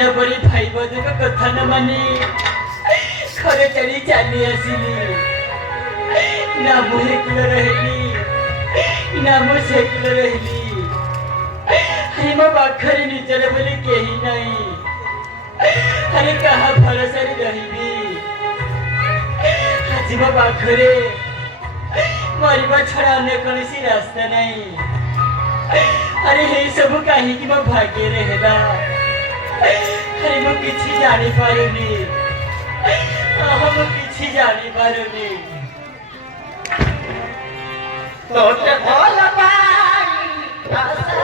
साना बड़ी भाई बंधु का कथा न मानी घर चली चली आसिली ना मुहे कुल रहली ना मो से कुल रहली अरे मो पाखरे निजर बोली केही नहीं अरे कहा भरोसा रही आज मो पाखरे मरवा छड़ा अन्य कौन रास्ता नहीं अरे हे सब कहीं कि मो भाग्य रहेगा अरे मो किसी जानी पारुनी हम किसी जानी पारुनी तोटे भोला पाई आशा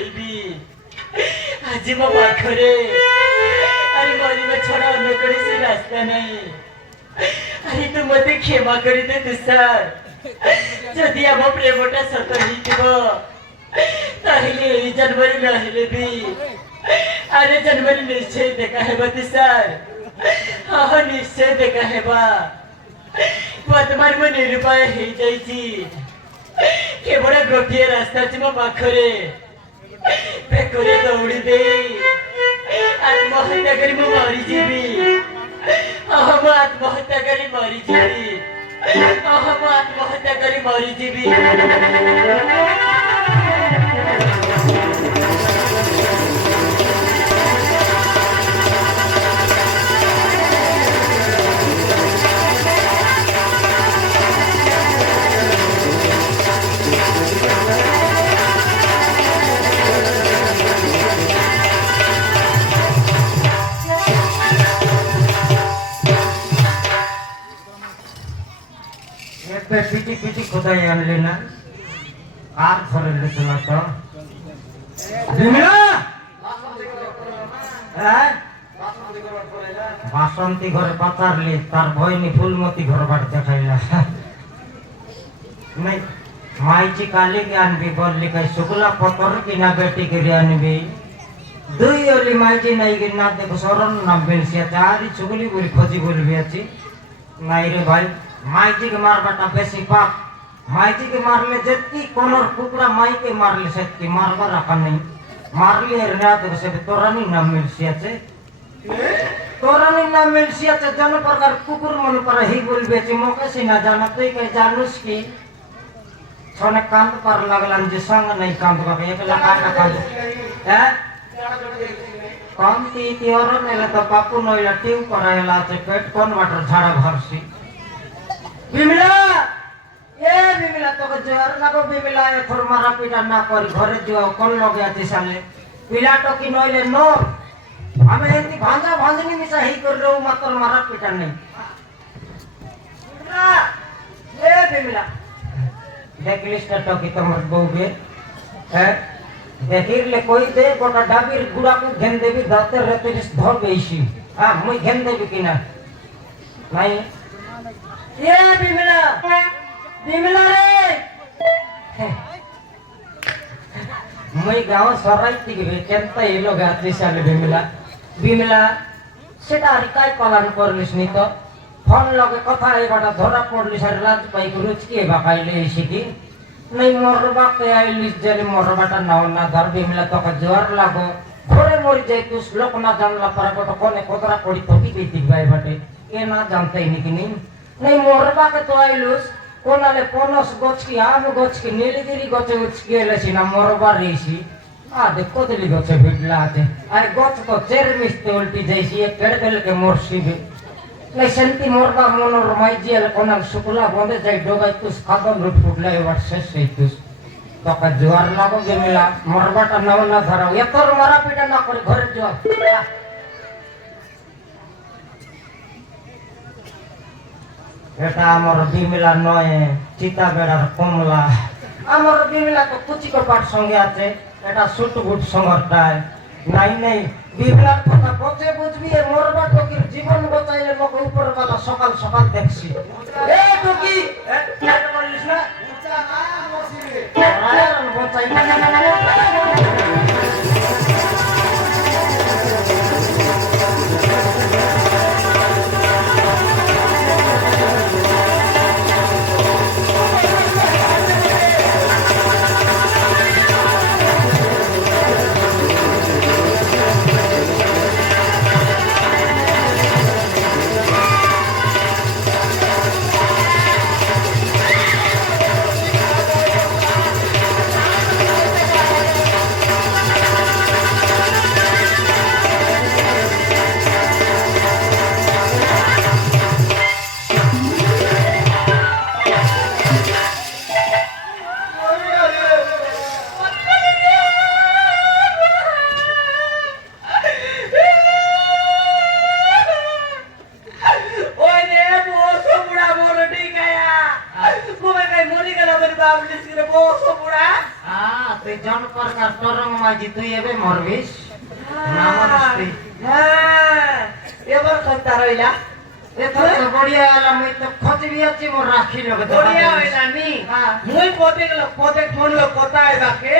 ରହିବି ଆଜି ମୋ ପାଖରେ ଆରେ ମରିବା ଛଡା ଅନ୍ୟ କୌଣସି ରାସ୍ତା ନାହିଁ। ଆରେ ତୁ ମତେ କ୍ଷମା କରିଦେ ତୁଷାର। ଯଦି ଆମ ପ୍ରେମଟା ସତ ହେଇଥିବ ତାହେଲେ ଏଇ ଜନ୍ମରେ ନହେଲେ ବି ଆରେ ଜନ୍ମରେ ନିଶ୍ଚୟ ଦେଖା ହେବ ତୁଷାର। ହଁ ନିଶ୍ଚୟ ଦେଖା ହେବା। ବର୍ତ୍ତମାନ ମୁଁ ନିରୁପାୟ ହେଇଯାଇଛି। କେବଳ ଗୋଟିଏ ରାସ୍ତା ଅଛି ମୋ ପାଖରେ। ବେକରେ ଦୌଡ଼ି ଦେଇ ଆତ୍ମହତ୍ୟା କରି ମୁଁ ମରିଯିବି। ମୁଁ ଆତ୍ମହତ୍ୟା କରି ମରିଯିବି। ମୁଁ ଆତ୍ମହତ୍ୟା କରି ମରିଯିବି। পিটি পিটি কোথায় আনলি না? আর ঘরে লেছিল তো বাসন্তী ঘরে পাতারলি তার ভয়নি ফুলমতি ঘর বাড়ি দেখাইলা নাই। মাইচি কালিকে আনবি বললি কাই শুক্লা পতর কিনা বেটি করে আনবি। দুই ওলি মাইচি নাই কি না দেখো সরণ নাম বেলছি আছে আর চুগলি বলি খোঁজি বলবি আছি নাই রে ভাই। মাইটিকে মারবাটা বেশি পাপ। মাইটিকে মারলে যেতি কোনর কুকুরা মাইকে মারলে সেতি মারবার রাখা নেই। মারলে এর রাত সে তোরানি নাম মিলছি আছে। তোরানি নাম মিলছি আছে জন প্রকার কুকুর মন করে হি বলবে যে মোকে সিনা জানা তুই কে জানুস কি ছনে কাঁদ পার লাগলাম যে সঙ্গ নাই কাঁদ পাবে একলা কাটা কাঁদ হ্যাঁ কমতি তিওর নেলে তো পাপু নইলা টিউ করাইলা আছে পেট কোন বাটার ঝাড়া ভরছি। বিমলা এ বিমলা তোকে জোর লাগো বিমলা এ থর মারা পিটা না করি ঘরে যাও কোন লগে আছে সামনে পিলা তো কি নইলে নো আমি এতি ভাঞ্জা ভাঞ্জনি মিশা হি কর রও মাত্র মারা পিটা নেই। এ বিমলা দেখলিস তো কি তোমার বউকে হ্যাঁ দেখিরলে কই দে গোটা ডাবির গুড়াকে ঘেন দেবি দাঁতের রেতিস ধর বেশি। হ্যাঁ মুই ঘেন দেবি কিনা নাই। এ বিমলা বিমলা রে মুই গাঁও সরাই থেকে কেনতা এলো গাত্রি সালে বিমলা বিমলা সেটা আর কাই পালন করলিস নি তো ফোন লগে কথা এবারটা ধরা পড়লিস আর রাত পাই রুচকি বাকাইলে এসে কি নাই মরবাকে আইলিস যে মরবাটা নাও না ধর বিমলা তোকে জ্বর লাগো ঘরে মরি যাই তুই লোক না জানলা পরে কত কোনে কতরা করি তো কি দিক ভাই বাটে কে না জানতেই নাকি নেই নাই মরবাকে তো আইলুস কোনালে পনস গছকি আম গছকি নীলগিরি গছে উচকি এলেছি না মরবার রেছি আ দেখো দিলি গছে ভিটলা আছে আরে গছ তো চের মিশতে উল্টি যাইছি এক পেড় দেলকে মরছিবে নাই শান্তি মরবা মনর মাইজিয়াল কোনাল শুকলা বন্ধে যাই ডোগাই তুস খাদন লুট ফুটলা এবার শেষ হই তুস তোকে জোয়ার লাগো বিমলা মরবাটা নাও না ধরাও এতর মারা পিটা না করে ঘরে যাও। এটা আমার বিমলা নয় চিতা বেড়ার কমলা। আমার বিমলা তো কুচি কপাট সঙ্গে আছে এটা সুট বুট সঙ্গটায় নাই নাই বিমলার কথা বলতে বুঝবি এ মরবা টকির জীবন বাঁচাইলে মকে উপরওয়ালা সকাল সকাল দেখছি। এ টকি কেন বলিস না বাঁচাই মাঝি তুই এবে মরবিস না মরিস তুই হ্যাঁ এবার কথা রইলা এতো তো বড়িয়া এলা মুই তো খোঁজবি আছি মোর রাখি লগে বড়িয়া হইলা নি হ্যাঁ। মুই পদে ফোনলো কথা এবাকে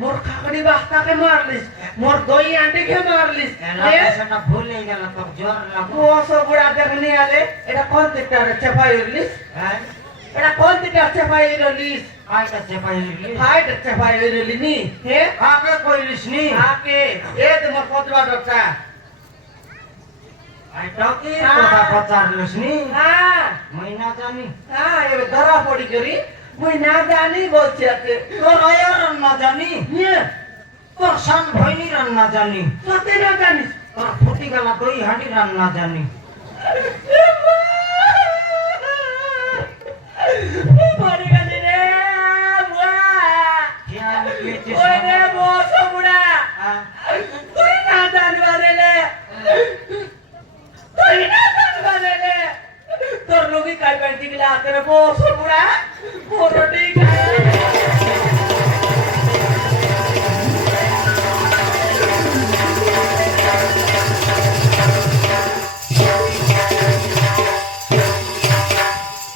মোর খাকড়ি বাস্তাকে মারলিস মোর দই আন্টিকে মারলিস সেটা ভুলে গেল তো জ্বর লাগলো ও সবুড়া দেখনি আলে এটা কোন দিকটা চেপাই উরলিস হ্যাঁ এটা কোন দিকটা চেপাই উরলিস আইটা চেপাই লিখলি হাইট চেপাই উরলি নি হে কাকে কইলিস নি আকে এ তোমার পদবা ডটা আইটা কি কথা পচারলিস নি হ্যাঁ মুই না জানি হ্যাঁ এবার ধরা পড়ি করি মুই না জানি বলছি আকে তোর আয়ার না জানি নিয়ে তোর শান ভইনি রান্না জানি সত্যি না জানিস তোর ফুটি গেলা দই হাঁড়ি রান্না জানি পড়ে গেলি রে বুয়া খেয়াল লিটিস ওই রে বস বুড়া হ্যাঁ তুই না জানবা রে তুই না জানবা রে তোর লোকি কাই পাইতি গিলা তোর বস বুড়া পরোটি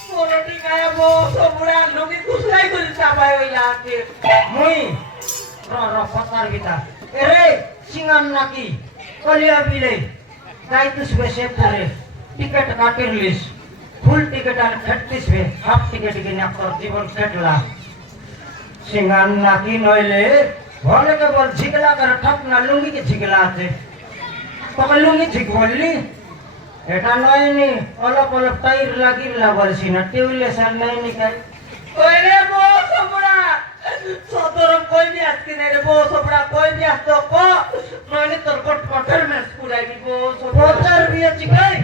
পরোটি খায় বস বুড়া লোকি কুসলাই করে চাপাই হইলা আছে মুই র পচার গিতা এরে সিঙ্গান নাকি কলিয়া বিলে যাইতিস বেশে পরে টিকেট কাটিরলিস ফুল টিকেট আর ফেটতিস বে হাফ টিকেট কিনা তোর জীবন ফেটলা সিঙ্গান নাকি নইলে ভলে কেবল ঝিকলা করে ঠক না লুঙ্গি কি ঝিকলা আছে তোকে লুঙ্গি ঝিক বললি এটা নয়নি অলপ অলপ টাইর লাগিরলা বলছি না টিউলেশন নয়নি কাই ওই রে বস বুড়া সতরম কই নি আজকে রে বস বুড়া কই নি আস তো কো নইলে তোর কট কটের মেস পুরাই দিব প্রচার বিয়ে চিকাই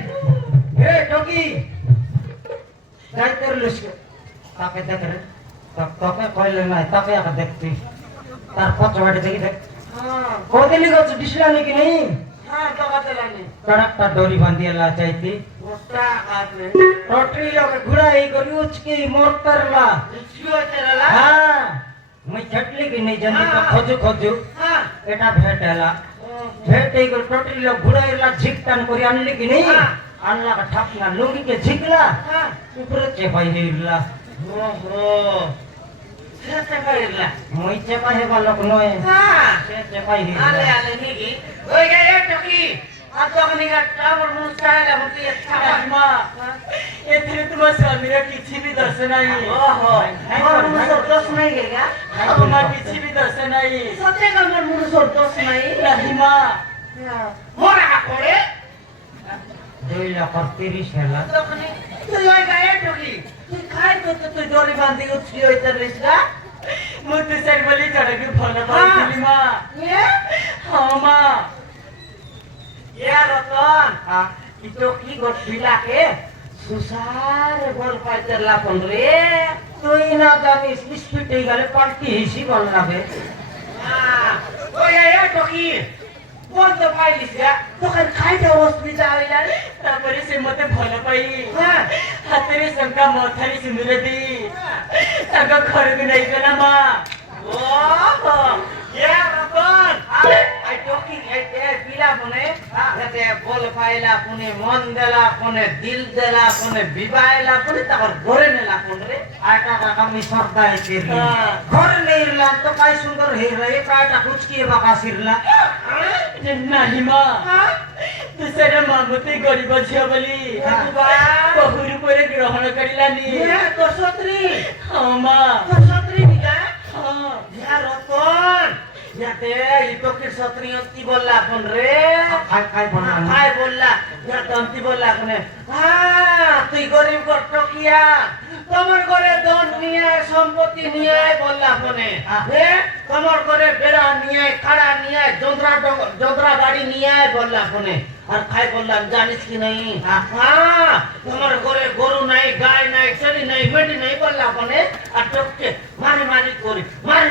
হে টকি যাইতে লুসকে তাকে দেখ রে তোকে কইলে নাই তাকে আগে দেখতি তার পচবাড়ি দেখি দেখ হ্যাঁ কোদিলি গছ ডিসলা নাকি নেই হ্যাঁ জগাতে লাইনি কড়কটা ডোরি বাঁধিয়েলা চাইতি গোটা কাটলে রটরি লগে ঘুরাই করি উচকি মোরতারলা জিও চলা হ্যাঁ মুই ছটলি কি নেই জানি তো খোঁজু খোঁজু হ্যাঁ এটা ভেটেলা ভেটে গো টोटली लोग घुराइला झिकटान करी आणली की नाही हा. आणला का ठाकला लुंगी के झिकला হ্যাঁ ऊपर चेपाई हेरला ওহো সেটা কইলা মই चेपाई हे बालक नय হ্যাঁ से चेपाई আলে हेरला আলে নিকি ওই গে এ টকি আজ যখন নিগা টাবর মুস্তাইলা মতে ছাড়া এতে তোমার স্বামীরা কিছু भी दस नहीं ওহো মোর মুসর দোষ নাই গে গা তোমার কিছু भी दस नहीं সত্যি কা মোর মুসর দোষ নাই रहीमा মোরা কা করে 2 লাখ 30 হেলা তখন তুই ওই গে এ টকি তুই খাই তো তুই দড়ি বাঁধি উঠলি হইতে রিসগা मुझे सर बोली चढ़ के फल पाई माँ এ हाँ माँ ইয়া রতন কি টকি গঠিলাকে সুসারে বল পাইতে লাপন রে তুই না জানিস স্পিডে গেলে পাল্টি হিসি বল না বে ওই এ টকি কোন তো পাইলিস গা তোকে খাইতে হসপিটাল আইলা রে तापरे से मते फल पाई হ্যাঁ हातेरे संका मथारी सिंदूर दी ताका खरीद नहीं करना माँ ওহো ইয়া রতন আই টকি এ পিলা বনে যাতে বল পাইলা কোনে মন দেলা কোনে দিল দেলা কোনে বিবাইলা কোনে তাকর ঘরে নেলা কোন রে আটা টাকা মি সরদাই তিরলি হ্যাঁ। ঘর নেইরলা তো কাই সুন্দর হেরা এ কাটা কুচকি বাকা সিরলা नहीं माँ হ্যাঁ तू सेटा मामते गरीब झिया बोली बहु रूपरे ग्रहण करिलानी ইয়া তোর সত্রী हाँ माँ তোর সত্রী নিকা हाँ ইয়া রতন ইয়াতে ইতকে সত্রী অতি বললা কোন রে খাই খাই বনা ভাই বললা ইয়া তন্তি বললা কোনে হ্যাঁ তুই গরিব টকিয়া তোমার ঘরে ধন নিয়ে সম্পত্তি নিয়ে বললা কোনে হে তোমার ঘরে বেড়া নিয়ে খাড়া নিয়ে জোদরা গাড়ি নিয়ে বললা কোনে আর খাই বললাম জানিস কি নাই হ্যাঁ তোমার ঘরে গরু নাই গায় নাই ছেলে নাই বেটি নাই বললা কোনে আর টককে মারি মারি করি মারি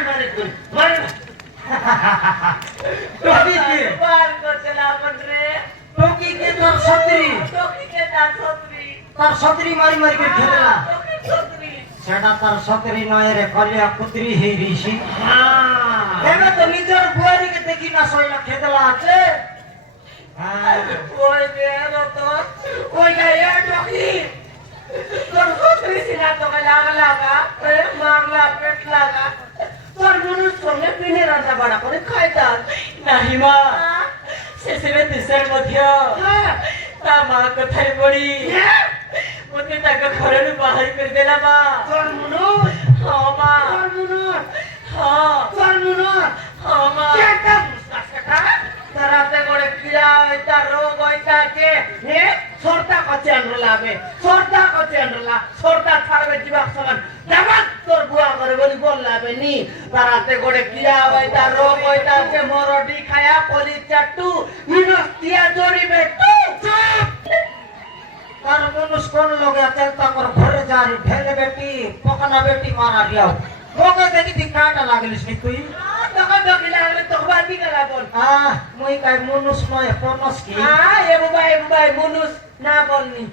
টকি কে বার করতে লাবন রে টকি কে তোর সত্রী টকিকে তার সত্রী তার সত্রী মারি মারি করে খেলা টকির সত্রী সেটা তার সত্রী নয় রে কলিয়া পুত্রী হেরিছি হ্যাঁ এবে তো নিজের বুয়ার লাগলা আছে হ্যাঁ ওই যে রতন ওই গায়ে টকি তোর সত্যি সিনা তোকে লাগা মারলা পেট লাগা তোর মনুর সঙ্গে পিনে রান্না বাড়া করে খাইতাম ନାହିଁ ମା ଶେଷରେ ଦେଶରେ ମଧ୍ୟ ତା ମା କଥାରେ ପଡି ମୋତେ ତାଙ୍କ ଘରରୁ ବାହାର କରିଦେଲା ମା তোর মনু ହଁ ମା তোর মনু ହଁ তোর মনু ହଁ মା কেটা মুস্তাসকা তারাতে করে খিয়া এটা রোগ হইতা কে হে সরতা কচে আনলাবে সরতা কচে আনলা সরতা ছাড়বে জীবাক সমান দাবাত তোর বুয়া করে বলি বললাবে নি তারাতে করে খিয়া হইতা রোগ হইতা কে মরডি খায়া কলি চাটু ইনস্তিয়া জড়িবে তু তার মানুষ কোন লোকে আছে তারপর ঘরে যারি ঢেলে বেটি পকানা বেটি মারা দিয়াও ওকে দেখি দি কাটা লাগলিস নি তুই তোকে ডকি লাগলে তো বাদি গলা বল মুই কাই মানুষ নয় পনস কি এ বুবাই মুনুস না বলনি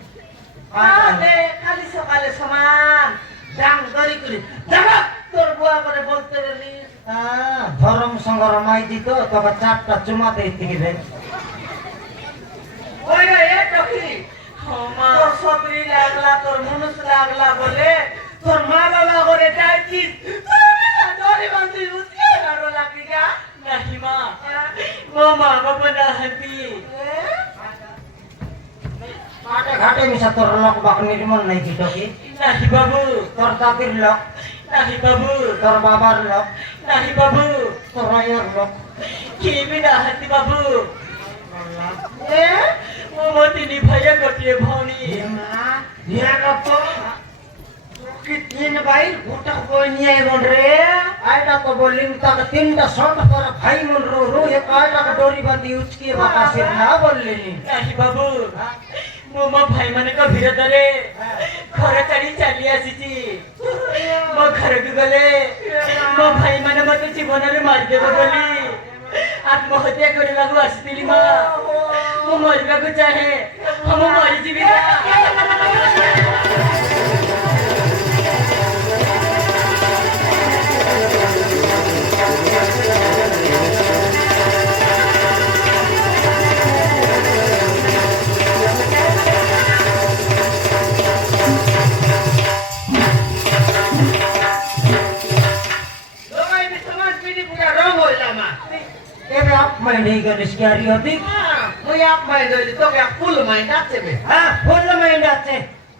আরে খালি সকালে সমান ডাং দরি করি যাবা তোর বুয়া করে বলতে রলি ধরম সঙ্গর মাই দিত তোকে চারটা চুমা দেই দিবে ওই রে এ টকি ହଁ ମା তোর সবরি লাগলা তোর মুনুস লাগলা বলে তোর মা বাবা করে যাইছিস দরি বান্ধি উঠে আরো লাগিগা ନାହିଁ ମା ମୋ ମା ବାପା ନାହାନ୍ତି কাটে ঘাটে মিশা তোর লোক বাক নির্মল নাই কি টকি ନାହିଁ বাবু তোর দাদির লোক ନାହିଁ বাবু তোর বাবার লোক ନାହିଁ বাবু তোর রায়ের লোক କିଏ ବି ନାହାନ୍ତି ବାବୁ এ ମୁଁ ମୋ ତିନି ଭାଇ ଗୋଟିଏ ଭଉଣୀ মা ইয়ারা তো কি তিন ভাই গোটা কই নিয়ে বল রে আইটা তো বললি তাকে তিনটা শর্ট তোর ভাই মন রো রো এক আইটা ডোরি বাঁধি উচকি বাকা সির না বললি ନାହିଁ ବାବୁ ମୁଁ ମୋ ଭାଇମାନଙ୍କ ଭିଡ଼ରେ ଘର ଛାଡ଼ି ଚାଲି ଆସିଛି ମୋ ଘରକୁ ଗଲେ ମୋ ଭାଇମାନେ ମୋତେ ଜୀବନରେ ମାରିଦେବ ବୋଲି ଆତ୍ମହତ୍ୟା କରିବାକୁ ଆସିଥିଲି ମା ମୁଁ ମରିବାକୁ ଚାହେଁ ହଁ ମୁଁ ମରିଯିବି ନା লোকাই বিসমান পিডি পুরা রং হইলা মা এবে আপ মাইন্ড হয়ে গেলিস কি আর ইহতি মুই আপ মাই দইলি তোকে এক ফুল মাই নাচে বে হ্যাঁ ফুল মাইন্ড আছে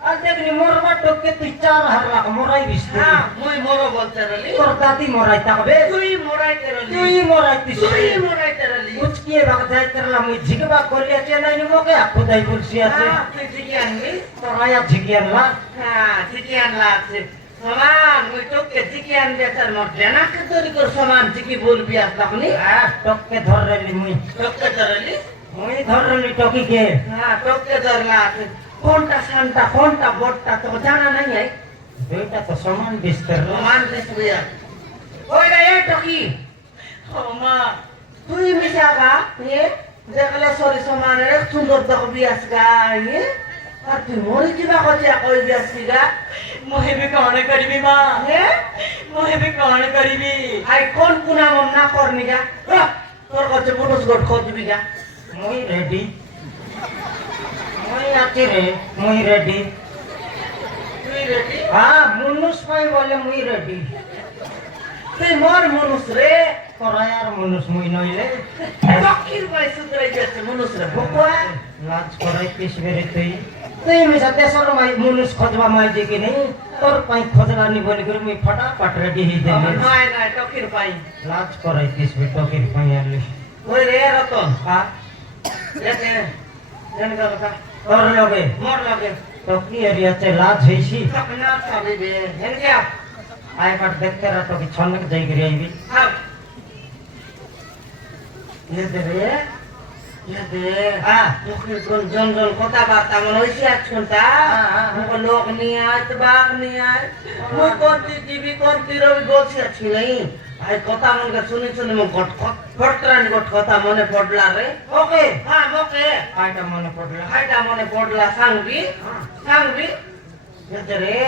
আর দেখনি মরবা টকে তুই 4 লাখ মরাই বিস্তি হ্যাঁ মুই মরো বলতে রলি তোর দাদি মরাই থাকবে তুই মরাইতে রলি তুই মরাইতিস তুই মরাইতে রলি উচকিয়ে বাক যাই তেরলা মুই ঝিকবা করিয়াছে নাই নি মোকে খুদাই বলছি আছে তুই জিকি আনবি তোর আয়া ঝিকিয়ান না হ্যাঁ জিকি আনলা আছে সমান মুই তোকে জিকি আনবে তার মত জানাকে তৈরি কর সমান জিকি বলবি আসলামনি হ্যাঁ টকে ধর রেলি মুই তোকে ধরলি মুই ধর রেলি টকি কে হ্যাঁ তোকে ধরলা আছে কোনটা শান্তা কোনটা বড়টা তো জানা নাই এই দুইটা তো সমান বিস্তার সমান দিসবি ওই রে এ টকি ହଁ ମା তুই মিশাগা এ দেখলে সরি সমান এক সুন্দর দেখবি আসগা এ আর তুই মরি যাবা কইয়া কই আসগা ମୁଁ ଏବେ କ'ଣ କରିବି ମା এ ମୁଁ ଏବେ କ'ଣ କରିବି আই কোন কুনা মন না করনিগা তোর কাছে বুনুস গট খোঁজবিগা মুই রেডি মুই আছি রে মুই রেডি তুই রেডি হ্যাঁ মুনুষ পাই বলে মুই রেডি তুই মোর মনুষ রে তোরাই আর মুনুষ মুই নইলে দক্ষিণ ভাই সুতরাই যাচ্ছে মনুষ রে ভকুয়া লাজ করাই পিস বেরে তুই মিশা দেশর মাই মুনুষ খোঁজবা মাই দেখি নেই তোর পাই খোঁজলা নি বলি করে মুই ফটাফট রেডি হই দেলি নাই নাই দক্ষিণ পাই লাজ করাই পিস বে টকের পাই আলি ওই রে রতন হ্যাঁ দেখে জানি কথা তোর লগে মোর লাগে টকি এরিয়াতে লাজ হইছি তখন না চালিবে হেনকে আই বাট দেখতে রা টকি ছনক যাই গরি আইবি হাপ ये दे रे ये दे তোকে কোন জনজন কথাবার্তা মন হইছে আছুনটা মুখ লোক নিয়ে আয় তো বাঘ নিয়ে আয় মুই কোনটি টিভি কোনটি রবি বলছি আছি নাই আই কথা মনকে শুনি শুনি মন ফটরানি কথা মনে পড়লা রে ওকে হ্যাঁ ওকে আইটা মনে পড়লা হাইটা মনে পড়লা সাংবি ये दे रे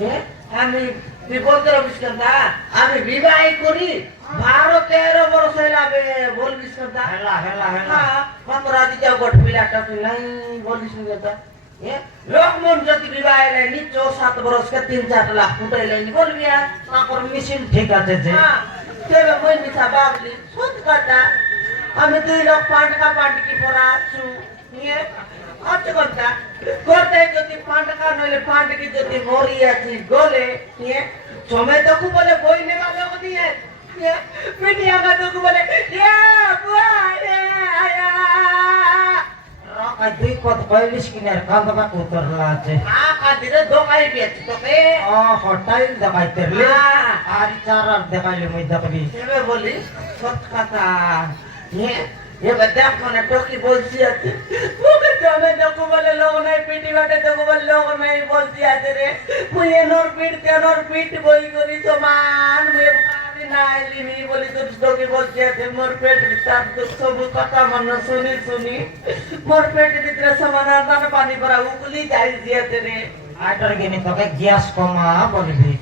ये আমি বিপদের অভিষ্কান্তা আমি বিবাহ করি 12-13 বছর হইলাবে বলবিস কথা হেলা হেলা হেলা হ্যাঁ কতরা দিতে গোট পিলাটা তুই নাই বলিস নি কথা লোক মন যদি বিবাহ এলাইনি 4-7 বরসকে 3-4 লাখ ফুটাইলাইনি বলবি আর তারপর মিছিল ঠিক আছে যে হ্যাঁ তেবে মই মিছা বাবলি সত কথা আমি 2 লাখ পান্ডকি পড়া আছু নিয়ে আচ্ছা কথা করতে যদি পান্ডকা নইলে পান্ডকি যদি মরি আছি গলে নিয়ে সময় তো খুব বলে বই নেবা লোক দিয়ে পিটিয়া গা তো খুব বলে ইয়া বুয়া রে আয়া রাখাই দুই কত কইলিস কিনার কান্দবা উতরলা আছে কাদিরে দোকাই বেচি তোকে ও হোটেল দেখাইতে রে হ্যাঁ। আর চার দেখাইলে মই দেখবি এবে বলি সত কথা এবার দেখো না টকি বলছি আছে মুখে জমে দেখো বলে লোক নাই পিটি বাটে দেখো বলে লোক নাই বলছি আছে রে মুই এনর পিট বই করি সমান মুই আমি নাই লিমি বলি তো টকি বলছি আছে মোর পেট ভিতর দুঃখ সব কথা মন শুনি মোর পেট ভিতরে সমান আর পানি পড়া উগলি যাই দিয়েছে রে আইটার গিনি তোকে গ্যাস কমা বলবি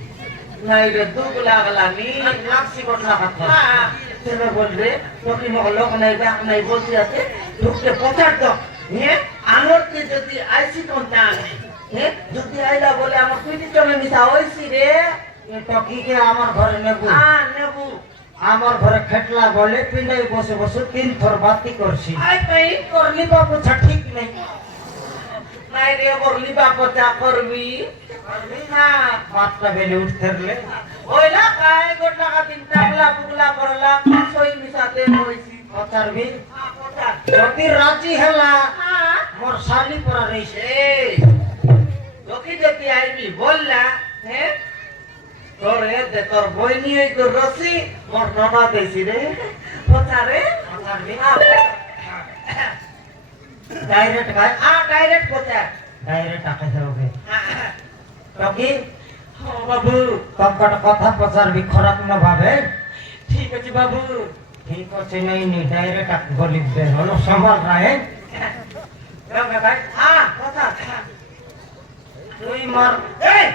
নাই রে দুঃখ লাগলা নি লাক্সি বটলা কথা তেমন বলবে তোকে লোক নাই ব্যাক নাই বলতে আছে ঢুকতে পচার তো আনোরকে যদি আইসি কোনটা যদি আইলা বলে আমার পিটি জমে মিশা হইছি রে এ টকিকে আমার ঘরে নেবু নেবু আমার ঘরে খেটলা বলে পিন্ডাই বসে বসে 3 থর বাতি করছি আই পাই করলি বাবু ঠিক নেই নাই রে করলি বাপটা করবি না পাতলা বেলে উঠতেরলে ওইলা কাই গোটা কা তিন টাকলা পুগলা করলা সই মিশাতে হইছি কথারবি যদি রাজি হেলা মোর শালি পরা রইছে তোকে যদি আইবি বললা তোরে দে তোর বই নিয়ে তোর রসি মোর ননা দেছি রে পচারে কথারবি ডাইরেক্ট গায় ডাইরেক্ট পচার ডাইরেক্ট আকে দেবে টকি বাবু তবকট কথা পচারবি খারাপ না ভাবে ঠিক আছে বাবু ঠিক আছে নি ডাইরেক্ট আকে বলিবে হলো সম্ভব রাহে ভাই কথা তুই মর এই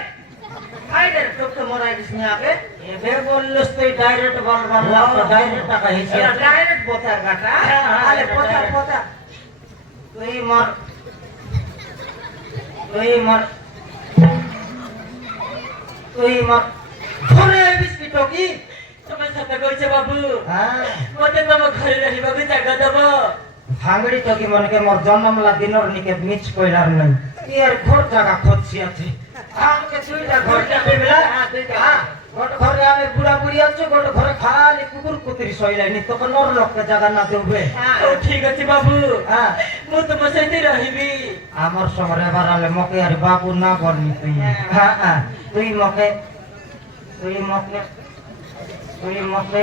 আইডার তোকে মরাই দিস নি আগে এবে বললস তুই ডাইরেক্ট বলবার না ডাইরেক্ট টাকা হিসেবে এটা ডাইরেক্ট পচার কাটা আরে পচার পচার তুই মর তুই মর তুই মর ঘরে আইবিস কি টকি তোমার সাথে কইছে বাবু হ্যাঁ মতে তোমার ঘরে রহিবাবু জায়গা দেব ভাঙড়ি টকি মনকে মোর জন্মলা দিনর নিকে মিছ কইলার নাই এর ঘর জায়গা খোঁজছি আছে আমাকে দুইটা ঘর যাবে বেলা গোট ঘরে আমি বুড়া বুড়ি আছো গোট ঘরে খালি কুকুর কুকুরি শইলাইনি তোকে নর লোককে জায়গা না দেবে ও ঠিক আছে বাবু হ্যাঁ মু তোমার সাথে রহিবি আমার সময় এবার আলে মকে আর বাবু না বলনি তুই হ্যাঁ হ্যাঁ তুই মকে তুই মকে তুই মকে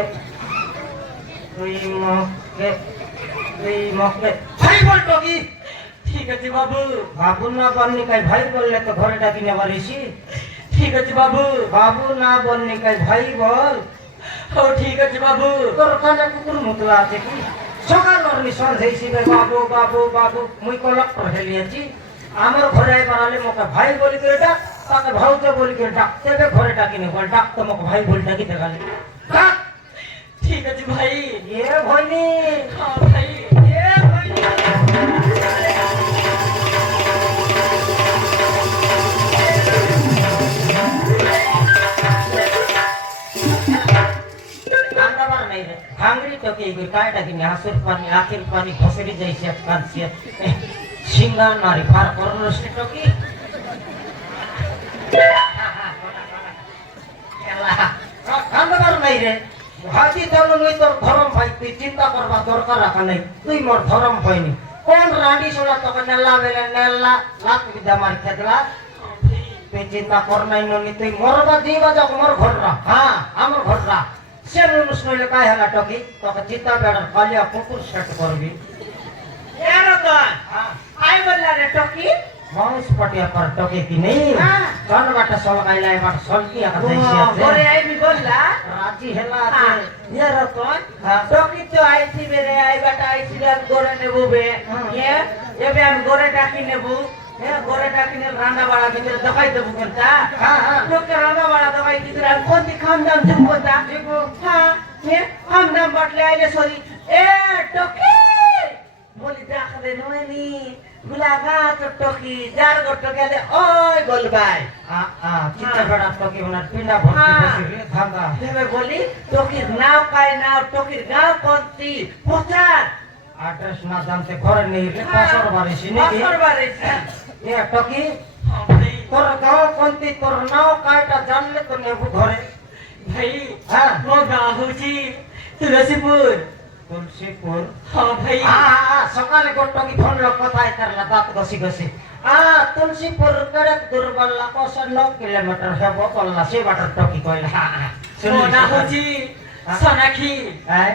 তুই মকে তুই মকে ভাই বল টকি ঠিক আছে বাবু বাবু না বলনি কাই ভাই বললে তো ঘরে ডাকি নেবার এসি ঠিক আছে বাবু বাবু না বলনি কাই ভাই বল ও ঠিক আছে বাবু তোর কানে কুকুর মুতলা আছে কি সকাল করলি সন্ধ্যে হিসেবে বাবু বাবু বাবু মুই কলক হেলিয়েছি আমার ঘরে বাড়ালে মোকে ভাই বলি করে ডাক তাকে ভাউজ বলি করে ডাক তেবে ঘরে ডাকি নে বল ডাক তো মোকে ভাই বলি ডাকি দেখালে ডাক ঠিক আছে ভাই এ ভইনি হ্যাঁ ভাই এ ভাই আন্দাবার নাই রে ভাঙড়ি তোকে এই কায়টা কিনে হাসুর পানি আখের পানি ঘসেরি যাইছে কানছে সিঙ্গা নারী পার করলো সে টকি আন্দাবার নাই রে ভাজি তাহলে নই তোর ধরম ভাই তুই চিন্তা করবার দরকার রাখা নাই তুই মোর ধরম হয়নি কোন রানী সোলা তোকে নেলা বেলে নেলা লাখ বিদ্যা মারি খেতলা তুই চিন্তা কর নাই ননি তুই মরবা দিবা যাক মোর ঘররা হ্যাঁ আমার ঘররা সে মানুষ নইলে কাই হেলা টকি তোকে চিন্তা বেড়ার কালিয়া কুকুর সেট করবি এর তো হ্যাঁ আই বললা রে টকি মানুষ পটিয়া পর টকে কি নেই হ্যাঁ। জন বাটা সল গাইলা এবার সলকি আকা যাইছি আছে ঘরে আইবি বললা রাজি হেলা আছে এর তো হ্যাঁ। টকি তো আইছি বেরে আইবাটা আইছি আর ঘরে নেবো বে এবে আমি ঘরে ডাকি নেবো ঘরে ডাকি নে রান্না বাড়া ভিতরে দবাই দেবো কোনটা হ্যাঁ হ্যাঁ লোকে রান্না বাড়া দবাই ভিতরে আর কোনটি খাম দাম দিব কোনটা হ্যাঁ খাম দাম বাটলে আইলে সরি এ টকি বলি দেখলে নয়নি গুলাঘাট টকি যার গটো গেলে ওই বলবাই চিতা বেড়া টকি ওনার পিন্ডা ভর্তি বসিলে ধান্দা দেবে বলি টকির নাও কায় নাও টকির গাঁও কোনটি প্রচার অ্যাড্রেস না জানতে ঘরে নিয়ে পাশর বাড়ি সিনে বছর বারে এ টকি হ্যাঁ ভাই তোর গাঁও কোনটি তোর নাও কায়টা জানলে তো নেবু ঘরে ভাই হ্যাঁ ମୋ ଗାଁ ହଉଛି ତୁଳସୀପୁର তুলসীপুর ହଁ ଭାଇ সকালে গোটকি ফোন লোক কথা আইতারলা দাঁত ঘষি ঘষি তুলসীপুর কেড়ে দূর বললা 9 কিলোমিটার হেব বললা সে বাটার টকি কইলা ମୋ ନାଁ ହଉଛି ସୋନାକ୍ଷୀ হ্যাঁ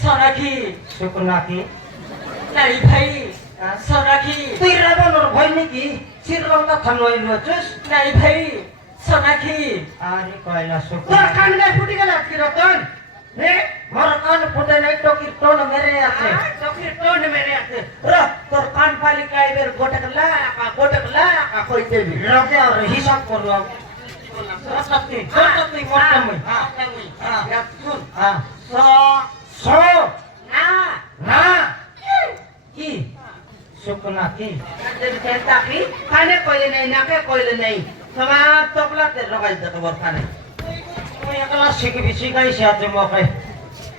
ସୋନାକ୍ଷୀ শুকনাকি ନାଇଁ ଭାଇ ସୋନାକ୍ଷୀ তুই রাবণর ভয় নাকি শ্রীলঙ্কা থানোই লচুস ନାଇଁ ଭାଇ ସୋନାକ୍ଷୀ আরে কইলা তোর শুকনা কান গায়ে ফুটি গেল কি রতন হে মোর কান ফুটে নাই টকির টোন মেরে আছে টকির টোন মেরে আছে তোর কান ফালি কাইবের গোটক লাকা কই দেবি লগে আর হিসাব করু সরস্বতী সরস্বতী মোটমই শুন হ্যাঁ স সো না না কি শুকনা কি চিন্তা কি কানে কইলে নাই নাকে কইলে নাই সমাজ তকলাতে রগাই দিতে বর কানে তুই একলা শিখবি শিখাইছি আছে মকে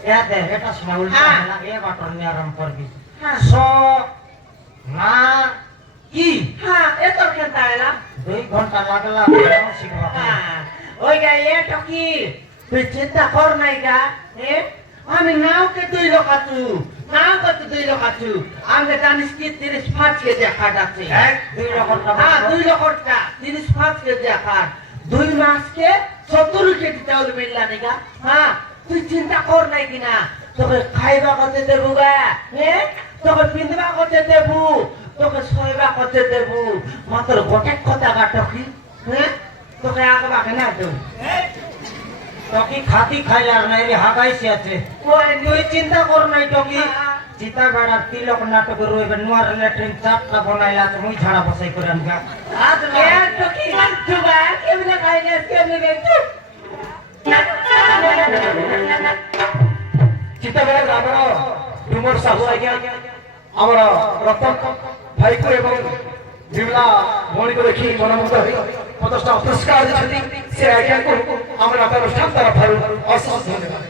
ইয়াতে এটা শোনা উল্টা না এ বাটর নিয়ে আরাম করবি হ্যাঁ সো না কি হ্যাঁ এ তোর কেনতা এলা 2 ঘন্টা লাগলা শিখবা হ্যাঁ ওই গা এ টকি তুই চিন্তা কর নাই গা এ আমি নাওকে তুই লোকাতু নাওকে তুই লোকাতু আমি জানিস কি 35 কেজি খাট আছে 2 লক্ষ টাকা হ্যাঁ 2 লক্ষটা 35 কেজি খাট 2 মাসকে 70 কেজি চাউল মিললা নিগা হ্যাঁ তুই চিন্তা কর নাই কিনা তোকে খাইবা কতে দেবু গা হ্যাঁ তোকে পিন্দবা কতে দেবু তোকে শোইবা কতে দেবু মাত্র গোটে কথা গা টকি হ্যাঁ তোকে আগে বাকে না দেবু টকি খাতি খাইলার নাই রে হাগাইছি আছে ওই তুই চিন্তা কর নাই টকি চিতা বেড়ার তিলক নাটক রইবে নোয়ার ল্যাট্রিন চাপটা বনাইলা তো মুই ঝাড়া বসাই করে আনগা আজ এ টকি তুবা কেমনে খাইলে কেমনে গেছু চিতাবেলা ଆମର ଡୁମର ସାହୁ ଆଜ୍ଞା ଆମର ରତନ ଭାଇକୁ ଏବଂ ବିମଳା ଭଉଣୀକୁ ଦେଖି ମନମୁଗ୍ଧ ହୋଇ 50ଟା ପୁରସ୍କାର ଦେଇଛନ୍ତି ସେ ଆଜ୍ଞାକୁ ଆମର ନାଟ ଅନୁଷ୍ଠାନ ତରଫରୁ ଅଶେଷ ଧନ୍ୟବାଦ।